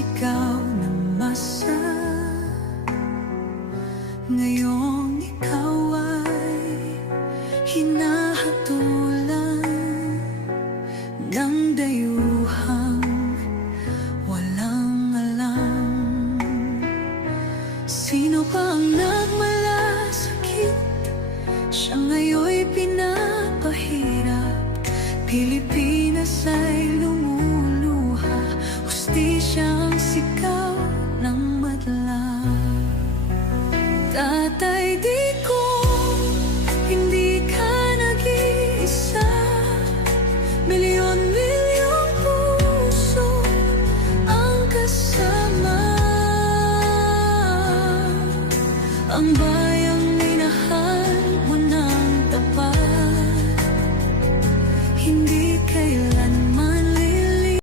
sigaw ng masa. Ngayong ikaw ay hinahatulan ng dayuhang walang alam. Sino pa ang nagmalasakit? Siya ngayon'y pinapahirap. Pilipinas ay lumuluha, hustisya ang sigaw ng madla. Tatay, di ko, hindi ka nag-iisa. Milyon-milyong puso ang kasama. Ang